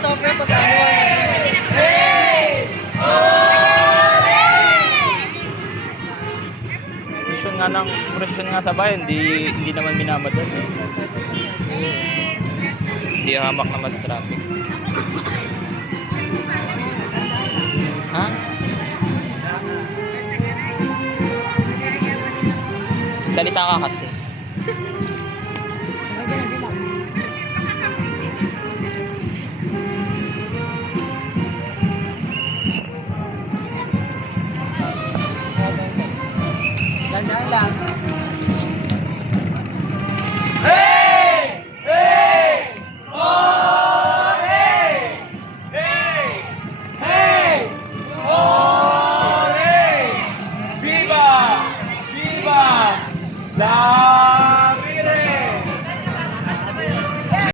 sobrang pag-anuan. Presyon nga ng presyon nga sa bayan, hindi hindi naman minamadal. Eh. Hindi hamak na mas traffic. Ha? Salita ka kasi. Dandaan lang. Hey! Hey! Oh! Hey! Hey! Hey! Oh! Hey! Viva!